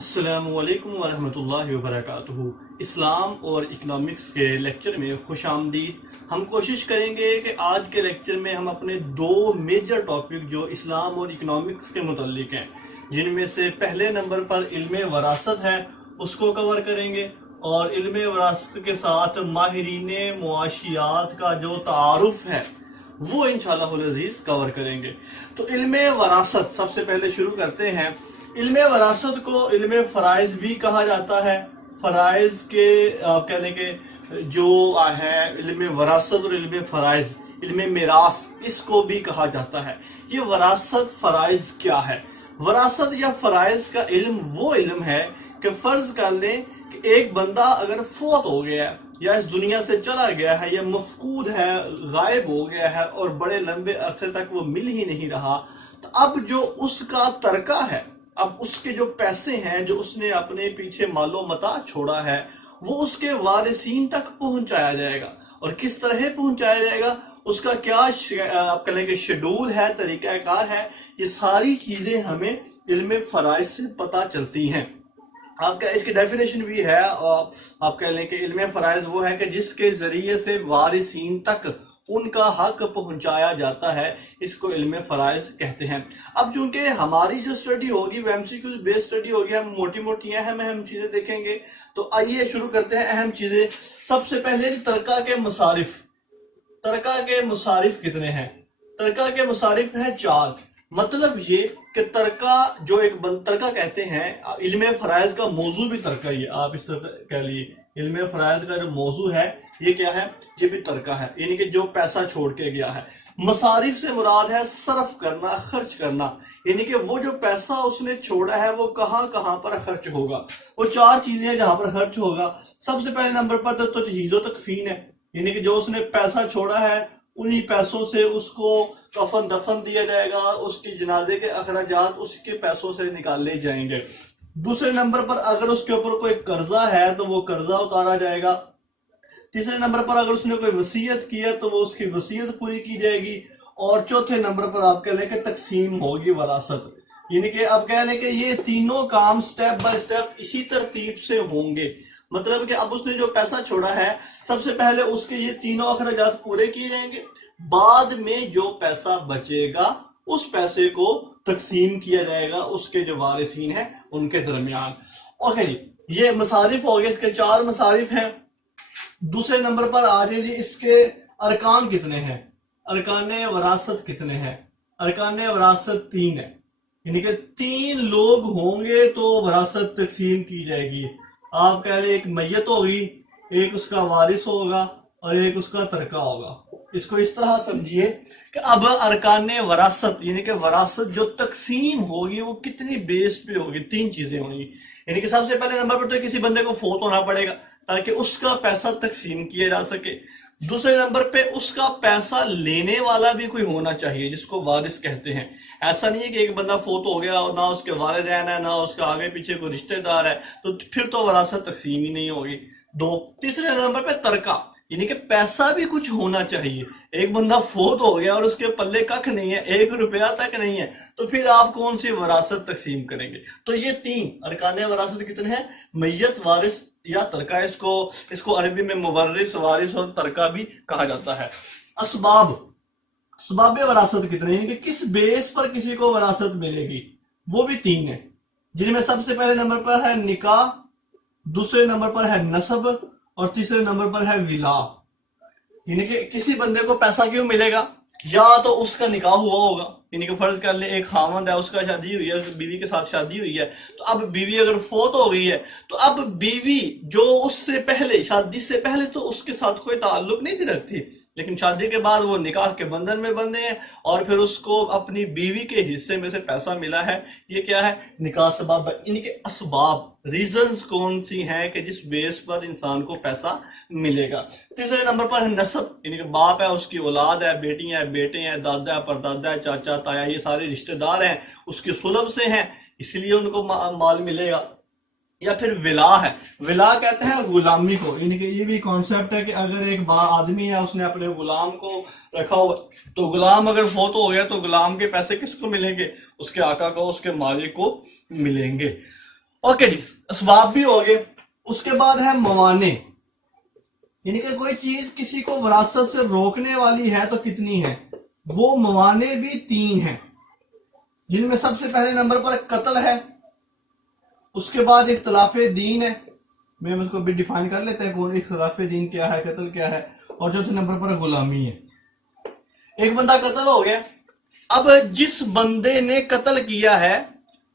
السلام علیکم ورحمۃ اللہ وبرکاتہ۔ اسلام اور اکنامکس کے لیکچر میں خوش آمدید۔ ہم کوشش کریں گے کہ آج کے لیکچر میں ہم اپنے دو میجر ٹاپک جو اسلام اور اکنامکس کے متعلق ہیں، جن میں سے پہلے نمبر پر علم وراثت ہے، اس کو کور کریں گے، اور علم وراثت کے ساتھ ماہرین معاشیات کا جو تعارف ہے وہ انشاءاللہ العزیز کور کریں گے۔ تو علم وراثت سب سے پہلے شروع کرتے ہیں۔ علم وراثت کو علم فرائض بھی کہا جاتا ہے۔ فرائض کے آپ کہہ لیں کہ جو ہے علم وراثت اور علم فرائض، علم میراث، اس کو بھی کہا جاتا ہے۔ یہ وراثت فرائض کیا ہے؟ وراثت یا فرائض کا علم وہ علم ہے کہ فرض کر لیں کہ ایک بندہ اگر فوت ہو گیا ہے یا اس دنیا سے چلا گیا ہے یا مفقود ہے، غائب ہو گیا ہے اور بڑے لمبے عرصے تک وہ مل ہی نہیں رہا، تو اب جو اس کا ترکہ ہے، اب اس کے جو پیسے ہیں جو اس نے اپنے پیچھے مال و متاع چھوڑا ہے، وہ اس کے وارثین تک پہنچایا جائے گا۔ اور کس طرح پہنچایا جائے گا، اس کا کیا آپ کہیں کہ شیڈول ہے، طریقہ کار ہے، یہ ساری چیزیں ہمیں علم فرائض سے پتہ چلتی ہیں۔ آپ کا اس کی ڈیفینیشن بھی ہے، آپ کہہ لیں کہ علم فرائض وہ ہے کہ جس کے ذریعے سے وارثین تک ان کا حق پہنچایا جاتا ہے، اس کو علم فرائض کہتے ہیں۔ اب چونکہ ہماری جو سٹڈی ہوگی وہ MCQ بیس سٹڈی ہوگی، ہم موٹی موٹی اہم چیزیں دیکھیں گے، تو آئیے شروع کرتے ہیں اہم چیزیں۔ سب سے پہلے ترکہ کے مصارف۔ ترکہ کے مصارف کتنے ہیں؟ ترکہ کے مصارف ہیں 4۔ مطلب یہ کہ ترکہ جو ترکہ کہتے ہیں، علم فرائض کا موضوع بھی ترکہ ہی ہے، آپ اس طرح کہہ لیے علم فرائض کا جو موضوع ہے یہ کیا ہے؟ یہ بھی ترکہ ہے، یعنی کہ جو پیسہ چھوڑ کے گیا ہے۔ مصارف سے مراد ہے صرف کرنا، خرچ کرنا، یعنی کہ وہ جو پیسہ اس نے چھوڑا ہے وہ کہاں کہاں پر خرچ ہوگا۔ وہ 4 چیزیں ہیں جہاں پر خرچ ہوگا۔ سب سے پہلے نمبر پر تو تجہیز و تکفین ہے، یعنی کہ جو اس نے پیسہ چھوڑا ہے انہی پیسوں سے اس کو کفن دفن دیا جائے گا، اس کی جنازے کے اخراجات اس کے پیسوں سے نکالے جائیں گے۔ دوسرے نمبر پر اگر اس کے اوپر کوئی قرضہ ہے تو وہ قرضہ اتارا جائے گا۔ تیسرے نمبر پر اگر اس نے کوئی وصیت کی ہے تو وہ اس کی وصیت پوری کی جائے گی۔ اور چوتھے نمبر پر آپ کہہ لیں کہ تقسیم ہوگی وراثت، یعنی کہ آپ کہہ لیں کہ یہ تینوں کام سٹیپ بائی سٹیپ اسی ترتیب سے ہوں گے۔ مطلب کہ اب اس نے جو پیسہ چھوڑا ہے، سب سے پہلے اس کے یہ تینوں اخراجات پورے کیے جائیں گے، بعد میں جو پیسہ بچے گا اس پیسے کو تقسیم کیا جائے گا اس کے جو وارثین ہیں ان کے درمیان۔ اوکے جی، یہ مصارف ہو گئے، اس کے 4 مصارف ہیں۔ دوسرے نمبر پر آ جائے جی، اس کے ارکان کتنے ہیں؟ ارکان وراثت کتنے ہیں؟ ارکان وراثت 3 ہے، یعنی کہ 3 لوگ ہوں گے تو وراثت تقسیم کی جائے گی۔ آپ کہہ لیں ایک میت ہوگی، ایک اس کا وارث ہوگا اور ایک اس کا ترکہ ہوگا۔ اس کو اس طرح سمجھیے کہ اب ارکان وراثت یعنی کہ وراثت جو تقسیم ہوگی وہ کتنی بیس پہ ہوگی؟ 3 چیزیں ہوں گی، یعنی کہ سب سے پہلے نمبر پر تو کسی بندے کو فوت ہونا پڑے گا تاکہ اس کا پیسہ تقسیم کیا جا سکے۔ دوسرے نمبر پہ اس کا پیسہ لینے والا بھی کوئی ہونا چاہیے جس کو وارث کہتے ہیں۔ ایسا نہیں ہے کہ ایک بندہ فوت ہو گیا اور نہ اس کے والدین ہے نہ اس کا آگے پیچھے کوئی رشتہ دار ہے، تو پھر تو وراثت تقسیم ہی نہیں ہوگی۔ تیسرے نمبر پہ ترکہ، یعنی کہ پیسہ بھی کچھ ہونا چاہیے۔ ایک بندہ فوت ہو گیا اور اس کے پلے ککھ نہیں ہے، 1 روپیہ تک نہیں ہے، تو پھر آپ کون سی وراثت تقسیم کریں گے؟ تو یہ 3 ارکان وراثت کتنے ہیں؟ میت، وارث یا ترکہ۔ اس کو عربی میں مورث، وارث اور ترکہ بھی کہا جاتا ہے۔ اسباب وراثت کتنے ہیں، یعنی کہ کس بیس پر کسی کو وراثت ملے گی؟ وہ بھی 3 ہیں، جن میں سب سے پہلے نمبر پر ہے نکاح، دوسرے نمبر پر ہے نسب اور تیسرے نمبر پر ہے ولا۔ یعنی کہ کسی بندے کو پیسہ کیوں ملے گا؟ یا تو اس کا نکاح ہوا ہوگا، یعنی کہ فرض کر لیں ایک خاوند ہے، اس کا شادی ہوئی ہے، بیوی کے ساتھ شادی ہوئی ہے، تو اب بیوی اگر فوت ہو گئی ہے تو اب بیوی جو اس سے پہلے، شادی سے پہلے تو اس کے ساتھ کوئی تعلق نہیں تھی رکھتی، لیکن شادی کے بعد وہ نکاح کے بندھن میں بندھے ہیں اور پھر اس کو اپنی بیوی کے حصے میں سے پیسہ ملا ہے، یہ کیا ہے؟ نکاح سبب۔ یعنی کہ اسباب، ریزنز کون سی ہیں کہ جس بیس پر انسان کو پیسہ ملے گا۔ تیسرے نمبر پر ہے نسب، یعنی کہ باپ ہے، اس کی اولاد ہے، بیٹی ہیں، بیٹے ہیں، دادا ہے، پردادا ہے، چاچا تایا، یہ سارے رشتہ دار ہیں، اس کی صلب سے ہیں، اس لیے ان کو مال ملے گا۔ یا پھر ولا ہے، ولا کہتے ہیں غلامی کو، یعنی کہ یہ بھی کانسیپٹ ہے کہ اگر ایک آدمی ہے اس نے اپنے غلام کو رکھا ہوا تو غلام اگر فوت ہو گیا تو غلام کے پیسے کس کو ملیں گے؟ اس کے آقا کو، اس کے مالک کو ملیں گے۔ اوکے جی، اسباب بھی ہو گئے. اس کے بعد ہے موانع، یعنی کہ کوئی چیز کسی کو وراثت سے روکنے والی ہے تو کتنی ہے؟ وہ موانع بھی 3 ہیں، جن میں سب سے پہلے نمبر پر قتل ہے، اس کے بعد اختلاف دین ہے، میں اس کو بھی ڈیفائن کر لیتے ہیں کون اختلاف دین کیا ہے، قتل کیا ہے، اور چوتھے نمبر پر غلامی ہے. ایک بندہ قتل ہو گیا، اب جس بندے نے قتل کیا ہے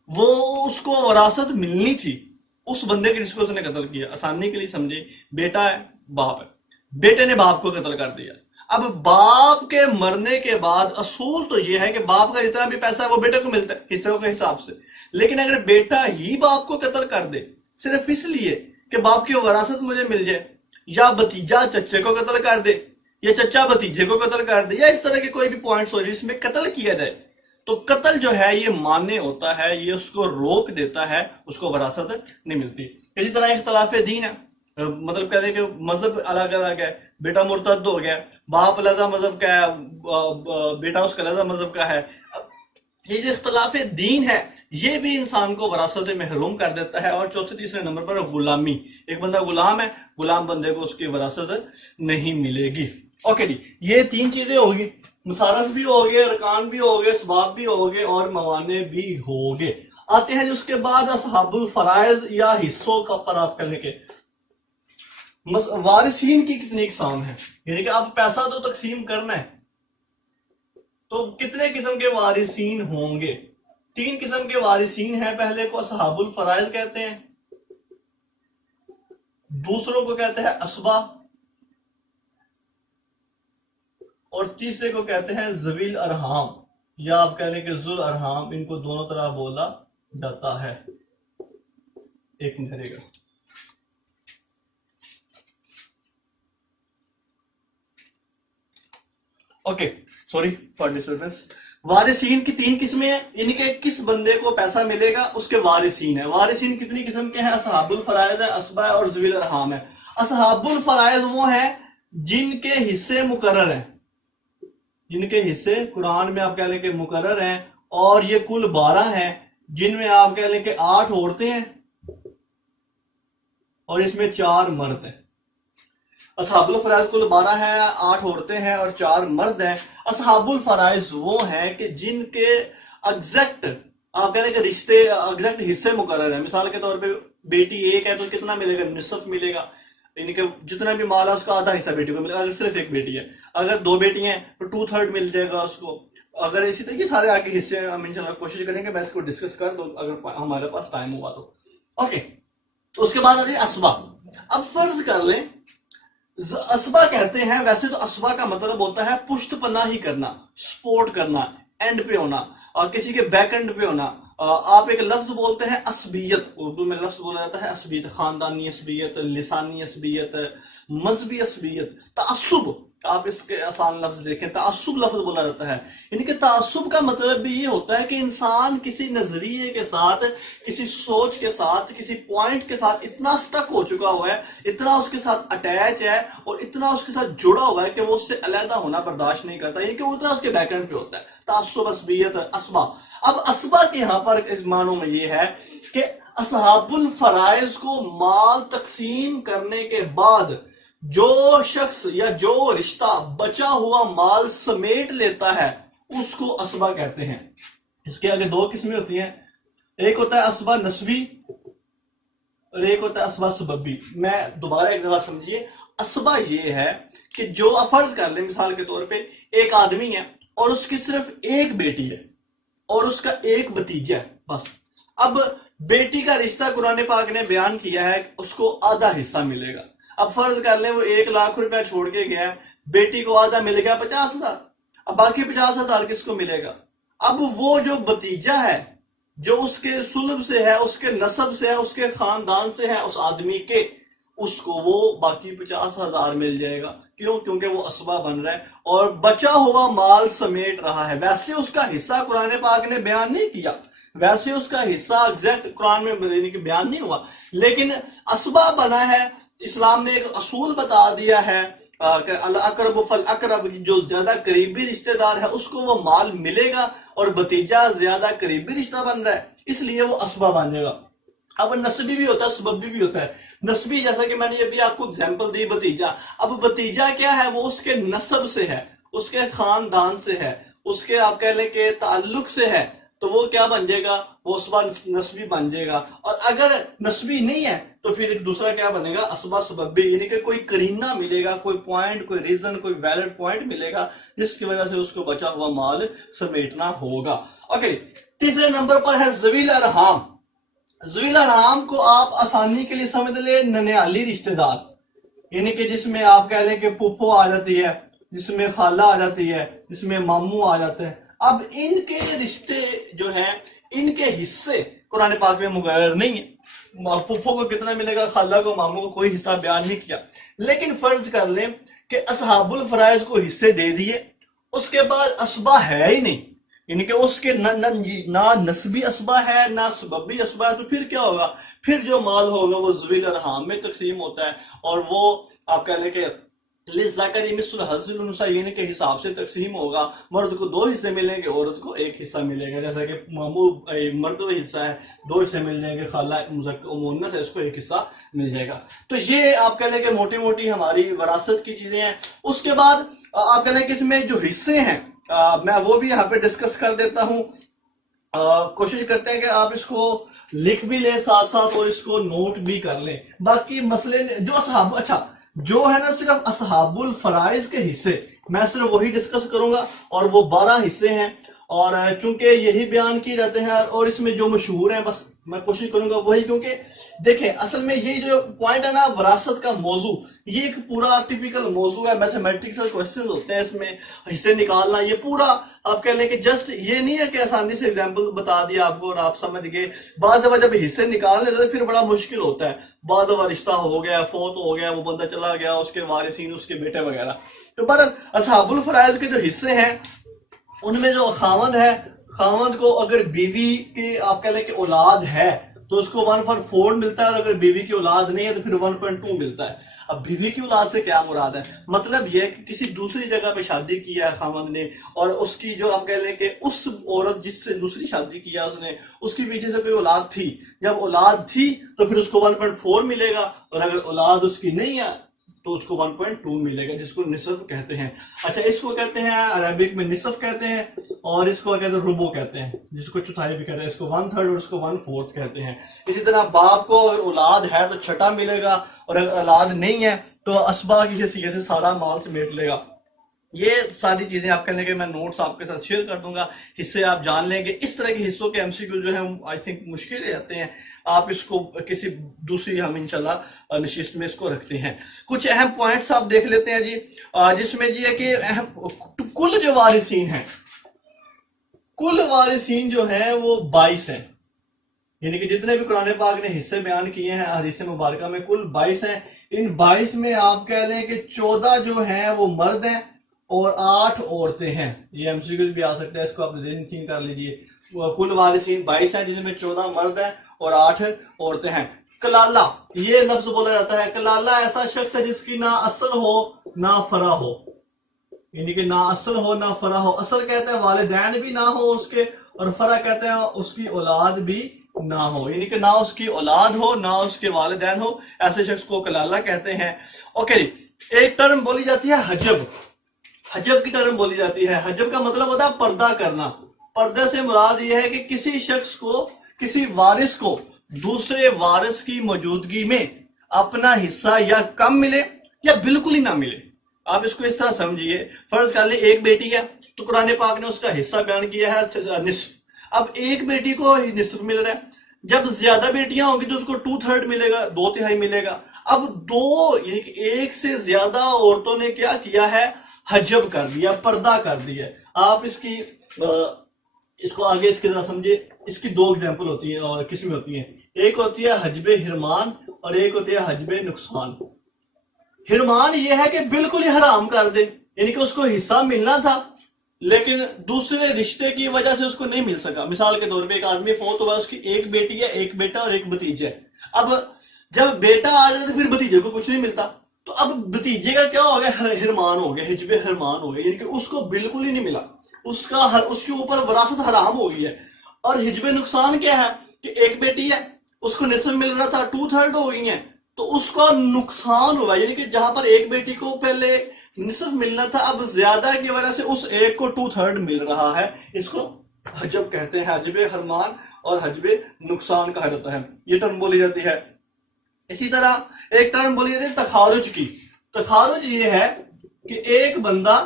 وہ اس کو وراثت ملنی تھی، اس بندے کے جس کو اس نے قتل کیا. آسانی کے لیے سمجھے، بیٹا ہے، باپ ہے، بیٹے نے باپ کو قتل کر دیا. اب باپ کے مرنے کے بعد اصول تو یہ ہے کہ باپ کا جتنا بھی پیسہ ہے وہ بیٹے کو ملتا ہے حصوں کے حساب سے. لیکن اگر بیٹا ہی باپ کو قتل کر دے صرف اس لیے کہ باپ کی وراثت مجھے مل جائے، یا بھتیجا چچے کو قتل کر دے، یا چچا بھتیجے کو قتل کر دے، یا اس طرح کے کوئی بھی پوائنٹس ہو جس میں قتل کیا جائے، تو قتل جو ہے یہ مانع ہوتا ہے، یہ اس کو روک دیتا ہے، اس کو وراثت نہیں ملتی. اسی طرح اختلاف دین ہے، مطلب کہہ رہے کہ مذہب الگ الگ ہے، بیٹا مرتد ہو گیا، باپ علیحدہ مذہب کا ہے، بیٹا اس کا علیحدہ مذہب کا ہے. یہ جو اختلاف دین ہے یہ بھی انسان کو وراثت سے محروم کر دیتا ہے. اور چوتھے تیسرے نمبر پر غلامی، ایک بندہ غلام ہے، غلام بندے کو اس کی وراثت نہیں ملے گی. اوکے جی، یہ 3 چیزیں ہوگی، مصارف بھی ہو گئے، ارکان بھی ہو گئے، اسباب بھی ہو گئے، اور موانع بھی ہو گئے. آتے ہیں جس کے بعد اصحاب الفرائض یا حصوں کا پر آپ کہنے کے وارثین کی کتنی اقسام ہے، یعنی کہ آپ پیسہ تو تقسیم کرنا ہے تو کتنے قسم کے وارثین ہوں گے؟ 3 قسم کے وارثین ہیں. پہلے کو اصحاب الفرائض کہتے ہیں، دوسروں کو کہتے ہیں اسبا، اور تیسرے کو کہتے ہیں ذوی الارحام، یا آپ کہہ لیں کہ ذو الارحام. ان کو دونوں طرح بولا جاتا ہے. ایک منٹ رہے گا. Okay, sorry for disturbance. وارثین کی 3 قسمیں ہیں، یعنی کہ کس بندے کو پیسہ ملے گا اس کے وارثین ہیں. وارثین کتنی قسم کے ہیں؟ اصحاب الفرائض ہے، اسبا اور ذوی الارحام ہے. اصحاب الفرائض وہ ہیں جن کے حصے مقرر ہیں، جن کے حصے قرآن میں آپ کہہ لیں کہ مقرر ہیں، اور یہ کل 12 ہیں، جن میں آپ کہہ لیں کہ 8 عورتیں ہیں اور اس میں 4 مرد ہیں. اصحاب الفرائض کل 12 ہیں، 8 عورتیں ہیں اور 4 مرد ہیں. اصحاب الفرائض وہ ہیں کہ جن کے ایگزیکٹ آپ کہہ لیں کہ رشتے ایگزیکٹ حصے مقرر ہیں. مثال کے طور پہ بیٹی ایک ہے تو کتنا ملے گا؟ نصف ملے گا، یعنی کہ جتنا بھی مال ہے اس کا آدھا حصہ بیٹی کو ملے گا. اگر صرف ایک بیٹی ہے، اگر 2 بیٹی ہیں تو 2/3 مل جائے گا اس کو. اگر اسی طرح یہ سارے آگے حصے ہم انشاءاللہ کوشش کریں گے میں اس کو ڈسکس کر دوں اگر ہمارے پاس ٹائم ہوا تو. اوکے، اس کے بعد آ جائے اسبا. اب فرض کر لیں اسبا کہتے ہیں، ویسے تو اسبا کا مطلب ہوتا ہے پشت پناہی کرنا، سپورٹ کرنا، اینڈ پہ ہونا، اور کسی کے بیک اینڈ پہ ہونا. آپ ایک لفظ بولتے ہیں عصبیت، اردو میں لفظ بولا جاتا ہے عصبیت، خاندانی عصبیت، لسانی عصبیت، مذہبی عصبیت، تعصب. آپ اس کے آسان لفظ دیکھیں، تعصب لفظ بولا جاتا ہے. یعنی کہ تعصب کا مطلب بھی یہ ہوتا ہے کہ انسان کسی نظریے کے ساتھ، کسی سوچ کے ساتھ، کسی پوائنٹ کے ساتھ اتنا سٹک ہو چکا ہوا ہے، اتنا اس کے ساتھ اٹیچ ہے اور اتنا اس کے ساتھ جڑا ہوا ہے کہ وہ اس سے علیحدہ ہونا برداشت نہیں کرتا، یعنی کہ وہ اتنا اس کے بیک اینڈ پہ ہوتا ہے. تعصب، عصبیت، اسبا. اب اسبا کے یہاں پر اس معنوں میں یہ ہے کہ اصحاب الفرائض کو مال تقسیم کرنے کے بعد جو شخص یا جو رشتہ بچا ہوا مال سمیٹ لیتا ہے اس کو اسبا کہتے ہیں. اس کے آگے 2 قسمیں ہوتی ہیں، ایک ہوتا ہے اسبا نسبی اور ایک ہوتا ہے اسبا سببی. میں دوبارہ ایک دفعہ سمجھیے، اسبا یہ ہے کہ جو فرض کر لیں مثال کے طور پہ ایک آدمی ہے اور اس کی صرف ایک بیٹی ہے اور اس کا ایک بھتیجا ہے بس. اب بیٹی کا رشتہ قرآن پاک نے بیان کیا ہے، اس کو آدھا حصہ ملے گا. اب فرض کر لیں وہ 1 لاکھ روپے چھوڑ کے گیا، بیٹی کو آدھا مل گیا 50,000، اب باقی 50,000 کس کو ملے گا؟ اب وہ جو بھتیجا ہے جو اس کے سلب سے ہے، اس کے نسب سے ہے، اس کے خاندان سے ہے، اس آدمی کے، اس کو وہ باقی 50,000 مل جائے گا. کیوں؟ کیونکہ وہ اسبا بن رہا ہے اور بچا ہوا مال سمیٹ رہا ہے. ویسے اس کا حصہ قرآن پاک نے بیان نہیں کیا، ویسے اس کا حصہ ایگزیکٹ قرآن میں بیان نہیں ہوا، لیکن اسبا بنا ہے. اسلام نے ایک اصول بتا دیا ہے کہ الاقرب فالاقرب، جو زیادہ قریبی رشتہ دار ہے اس کو وہ مال ملے گا، اور بھتیجا زیادہ قریبی رشتہ بن رہا ہے اس لیے وہ اسبا بن جائے گا. اب نسبی بھی ہوتا ہے سببی بھی ہوتا ہے. نسبی جیسا کہ میں نے ابھی آپ کو اگزامپل دی بھتیجا. اب بھتیجا کیا ہے؟ وہ اس کے نسب سے ہے، اس کے خاندان سے ہے، اس کے آپ کہہ لیں کہ تعلق سے ہے، تو وہ کیا بن جائے گا؟ وہ اسبا نسبی بن جائے گا. اور اگر نسبی نہیں ہے تو پھر ایک دوسرا کیا بنے گا؟ اسبا سببی، یعنی کہ کوئی کرینہ ملے گا، کوئی پوائنٹ، کوئی ریزن، کوئی ویلڈ پوائنٹ ملے گا جس کی وجہ سے اس کو بچا ہوا مال سمیٹنا ہوگا. اوکے، تیسرے نمبر پر ہے ذوی الارحام. ذوی الارحام کو آپ آسانی کے لیے سمجھ لیں ننیالی رشتہ دار، یعنی کہ جس میں آپ کہہ لیں کہ پھوپھو آ جاتی ہے، جس میں خالہ آ جاتی ہے، جس میں ماموں آ جاتے ہیں. اب ان کے رشتے جو ہیں، ان کے حصے قرآن پاک میں مقرر نہیں ہیں. پھوپھو کو کتنا ملے گا، خالہ کو، ماموں کو کوئی حصہ بیان نہیں کیا. لیکن فرض کر لیں کہ اصحاب الفرائض کو حصے دے دیے، اس کے بعد اسبا ہے ہی نہیں، یعنی کہ اس کے نہ نسبی اسبا ہے نہ سببی اسبا ہے، تو پھر کیا ہوگا؟ پھر جو مال ہوگا وہ ذوی الارحام میں تقسیم ہوتا ہے، اور وہ آپ کہہ لیں کہ للذکر مثل حظ الانثیین کے حساب سے تقسیم ہوگا. مرد کو 2 حصے ملیں گے، عورت کو 1 حصہ ملے گا. جیسا کہ ماموں مرد کا حصہ ہے، 2 حصے مل جائیں گے، خالہ مؤنث ہے، اس کو 1 حصہ مل جائے گا. تو یہ آپ کہہ لیں کہ موٹی موٹی ہماری وراثت کی چیزیں ہیں. اس کے بعد آپ کہہ لیں کہ اس میں جو حصے ہیں میں وہ بھی یہاں پہ ڈسکس کر دیتا ہوں. کوشش کرتے ہیں کہ آپ اس کو لکھ بھی لیں ساتھ ساتھ اور اس کو نوٹ بھی کر لیں. باقی مسئلے جو جو ہے نا صرف اصحاب الفرائض کے حصے، میں صرف وہی ڈسکس کروں گا، اور وہ 12 حصے ہیں، اور چونکہ یہی بیان کیے جاتے ہیں اور اس میں جو مشہور ہیں بس میں کوشش کروں گا وہی. کیونکہ دیکھیں اصل میں یہ جو پوائنٹ ہے نا وراثت کا موضوع، یہ ایک پورا ٹیپیکل موضوع ہے. میتھمیٹکس کے کوسچنز ہوتے ہیں اس میں حصے نکالنا، یہ پورا آپ کہہ لیں کہ جسٹ یہ نہیں ہے کہ آسانی سے ایگزامپل بتا دیا آپ کو اور آپ سمجھ گئے. بعض دفعہ جب حصے نکالنے لگے پھر بڑا مشکل ہوتا ہے. بعض دفعہ رشتہ ہو گیا، فوت ہو گیا، وہ بندہ چلا گیا، اس کے وارثین، اس کے بیٹے وغیرہ. تو بہرحال اصحاب الفرائض کے جو حصے ہیں ان میں جو خاوند ہے، خاوند کو اگر بیوی کے آپ کہہ لیں کہ اولاد ہے تو اس کو 1/4 ملتا ہے، اور اگر بیوی کی اولاد نہیں ہے تو پھر 1.2 ملتا ہے. اب بیوی کی اولاد سے کیا مراد ہے؟ مطلب یہ کہ کسی دوسری جگہ پہ شادی کیا ہے خاوند نے، اور اس کی جو آپ کہہ لیں کہ اس عورت جس سے دوسری شادی کیا اس نے، اس کی پیچھے سے کوئی اولاد تھی. جب اولاد تھی تو پھر اس کو 1.4 ملے گا، اور اگر اولاد اس کی نہیں ہے تو اس کو 1.2 ملے گا، جس کو نصف کہتے ہیں. اچھا، اس کو کہتے ہیں عربک میں نصف کہتے ہیں، اور اس کو کہتے ہیں ربو کہتے ہیں، جس کو چوتھائی بھی کہتے ہیں. اس کو 1/3 اور اس کو 1/4 کہتے ہیں. اسی طرح باپ کو اگر اولاد ہے تو چھٹا ملے گا، اور اگر اولاد نہیں ہے تو اسبا کی حیثیت سے سارا مال سمیٹ لے گا. یہ ساری چیزیں آپ کہنے کہ میں نوٹس آپ کے ساتھ شیئر کر دوں گا، حصے آپ جان لیں گے. اس طرح کے حصوں کے MCQ جو ہیں آئی تھنک مشکل رہتے ہیں. آپ اس کو کسی دوسری ہم انشاءاللہ نشست میں اس کو رکھتے ہیں. کچھ اہم پوائنٹس آپ دیکھ لیتے ہیں جی، جس میں جی ہے کہ کل جو وارثین ہیں، کل وارثین جو ہیں وہ 22 ہیں. یعنی کہ جتنے بھی قرآن پاک نے حصے بیان کیے ہیں حدیث مبارکہ میں کل 22 ہیں. ان 22 میں آپ کہہ لیں کہ 14 جو ہیں وہ مرد ہیں اور 8 عورتیں ہیں. یہ MCQ بھی آ سکتا ہے، اس کو آپ ذہن کر لیجئے. کل وارثین 22 ہیں جن میں 14 مرد ہیں اور 8 عورتیں ہیں. کلالہ، یہ لفظ بولا جاتا ہے. کلالہ ایسا شخص ہے جس کی نہ اصل ہو نہ فرع ہو، یعنی کہ نہ اصل ہو نہ فرع ہو. اصل کہتے ہیں والدین بھی نہ ہو اس کے، اور فرع کہتے ہیں اس کی اولاد بھی نہ ہو، یعنی کہ نہ اس کی اولاد ہو نہ اس کے والدین ہو. ایسے شخص کو کلالہ کہتے ہیں. اوکے جی، ایک ٹرم بولی جاتی ہے حجب. حجب کی ٹرم بولی جاتی ہے. حجب کا مطلب ہوتا ہے پردہ کرنا. پردے سے مراد یہ ہے کہ کسی شخص کو، کسی وارث کو دوسرے وارث کی موجودگی میں اپنا حصہ یا کم ملے یا بالکل ہی نہ ملے. آپ اس کو اس طرح سمجھیے، فرض کر لیں ایک بیٹی ہے تو قرآن پاک نے اس کا حصہ بیان کیا ہے نصف. اب ایک بیٹی کو نصف مل رہا ہے، جب زیادہ بیٹیاں ہوں گی تو اس کو 2/3 ملے گا، 2/3 ملے گا. اب یعنی کہ ایک سے زیادہ عورتوں نے کیا کیا ہے؟ حجب کر دیا، پردہ کر دیا. آپ اس کو آگے اس کی طرح سمجھے. اس کی 2 ایگزامپل ہوتی ہیں اور قسمیں ہوتی ہیں. ایک ہوتی ہے حجب حرمان اور ایک ہوتی ہے حجب نقصان. حرمان یہ ہے کہ بالکل ہی حرام کر دے، یعنی کہ اس کو حصہ ملنا تھا لیکن دوسرے رشتے کی وجہ سے اس کو نہیں مل سکا. مثال کے طور پہ ایک آدمی فوت ہوا، اس کی ایک بیٹی ہے، ایک بیٹا اور ایک بھتیجا ہے. اب جب بیٹا آ جاتا تو پھر بھتیجے کو کچھ نہیں ملتا، تو اب بھتیجے کا کیا ہو گیا؟ حرمان ہو گیا، حجب حرمان ہو گیا، یعنی کہ اس کو بالکل ہی نہیں ملا، اس کے اوپر وراثت حرام ہو گئی ہے. اور حجب نقصان کیا ہے کہ ایک بیٹی ہے، اس کو نصف مل رہا تھا 2/3 ہو گئی ہیں، تو اس کا نقصان ہوا، یعنی کہ جہاں پر ایک بیٹی کو پہلے نصف ملنا تھا، اب زیادہ کی وجہ سے اس ایک کو 2/3 مل رہا ہے۔ اس کو حجب کہتے ہیں، حجب حرمان اور حجب نقصان کہا جاتا ہے، یہ ٹرم بولی جاتی ہے۔ اسی طرح ایک ٹرم بولی جاتی ہے تخارج کی۔ تخارج یہ ہے کہ ایک بندہ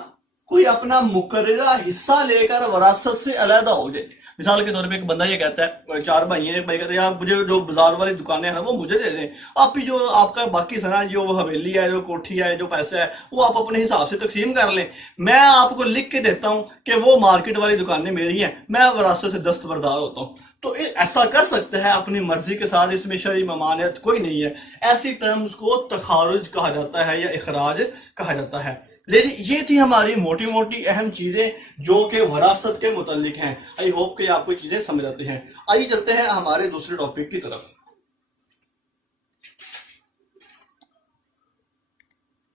کوئی اپنا مقررہ حصہ لے کر وراثت سے علیحدہ ہو جائے۔ مثال کے طور پہ ایک بندہ یہ کہتا ہے، 4 بھائی ہیں، ایک بھائی کہتا ہے یار مجھے جو بازار والی دکانیں ہیں وہ مجھے دے دیں، آپ کی جو آپ کا باقی سنا جو حویلی ہے، جو کوٹھی ہے، جو پیسہ ہے، وہ آپ اپنے حساب سے تقسیم کر لیں، میں آپ کو لکھ کے دیتا ہوں کہ وہ مارکیٹ والی دکانیں میری ہیں، میں وراثت سے دستبردار ہوتا ہوں۔ تو ایسا کر سکتے ہیں اپنی مرضی کے ساتھ، اس میں شرعی ممانعت کوئی نہیں ہے۔ ایسی ٹرمز کو تخارج کہا جاتا ہے یا اخراج کہا جاتا ہے۔ لیکن یہ تھی ہماری موٹی موٹی اہم چیزیں جو کہ وراثت کے متعلق ہیں۔ آئی ہوپ کہ آپ کو چیزیں سمجھ آتی ہیں۔ آئیے چلتے ہیں ہمارے دوسرے ٹاپک کی طرف۔